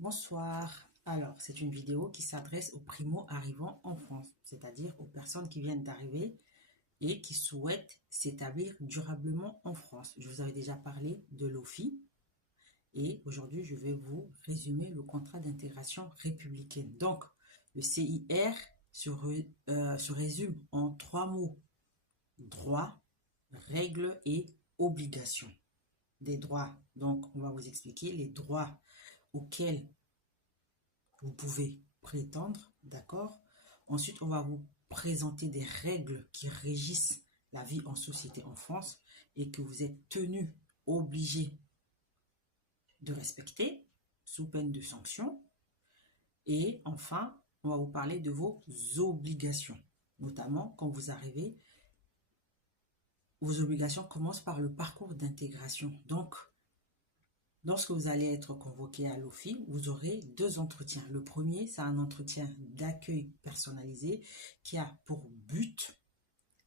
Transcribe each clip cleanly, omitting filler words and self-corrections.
Bonsoir. Alors, c'est une vidéo qui s'adresse aux primo-arrivants en France, c'est-à-dire aux personnes qui viennent d'arriver et qui souhaitent s'établir durablement en France. Je vous avais déjà parlé de l'OFI et aujourd'hui, je vais vous résumer le contrat d'intégration républicaine. Donc, le CIR se résume en 3 mots: droits, règles et obligations. Des droits, donc on va vous expliquer les droits auxquels vous pouvez prétendre, d'accord? Ensuite, on va vous présenter des règles qui régissent la vie en société en France et que vous êtes tenu, obligé de respecter sous peine de sanction. Et enfin, on va vous parler de vos obligations, notamment quand vous arrivez. Vos obligations commencent par le parcours d'intégration. Donc, lorsque vous allez être convoqué à l'OFI, vous aurez 2 entretiens. Le premier, c'est un entretien d'accueil personnalisé qui a pour but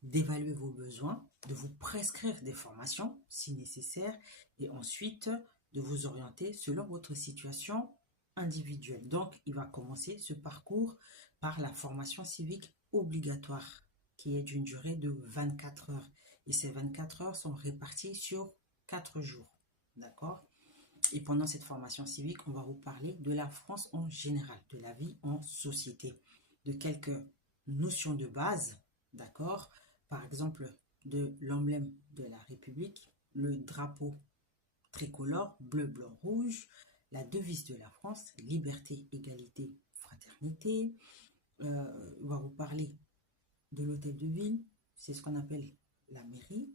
d'évaluer vos besoins, de vous prescrire des formations si nécessaire et ensuite de vous orienter selon votre situation individuelle. Donc, il va commencer ce parcours par la formation civique obligatoire qui est d'une durée de 24 heures. Et ces 24 heures sont réparties sur 4 jours. D'accord ? Et pendant cette formation civique, on va vous parler de la France en général, de la vie en société, de quelques notions de base, d'accord? Par exemple, de l'emblème de la République, le drapeau tricolore, bleu, blanc, rouge, la devise de la France, liberté, égalité, fraternité. On va vous parler de l'hôtel de ville, c'est ce qu'on appelle la mairie,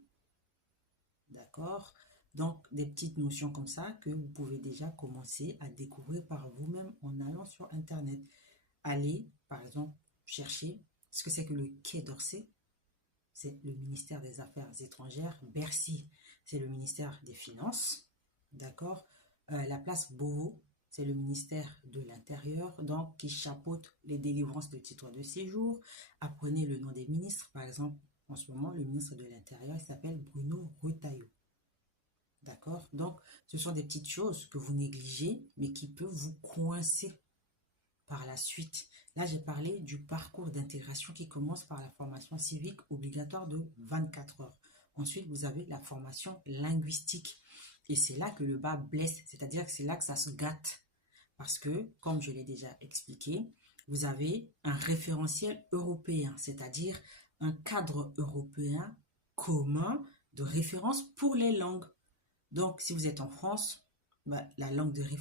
d'accord? Donc, des petites notions comme ça que vous pouvez déjà commencer à découvrir par vous-même en allant sur Internet. Allez, par exemple, chercher ce que c'est que le Quai d'Orsay. C'est le ministère des Affaires étrangères. Bercy, c'est le ministère des Finances. D'accord? La place Beauvau, c'est le ministère de l'Intérieur, donc qui chapeaute les délivrances de titres de séjour. Apprenez le nom des ministres. Par exemple, en ce moment, le ministre de l'Intérieur s'appelle Bruno Retailleau. D'accord? Donc, ce sont des petites choses que vous négligez, mais qui peuvent vous coincer par la suite. Là, j'ai parlé du parcours d'intégration qui commence par la formation civique obligatoire de 24 heures. Ensuite, vous avez la formation linguistique. Et c'est là que le bas blesse, c'est-à-dire que c'est là que ça se gâte. Parce que, comme je l'ai déjà expliqué, vous avez un référentiel européen, c'est-à-dire un cadre européen commun de référence pour les langues. Donc, si vous êtes en France, la langue de référence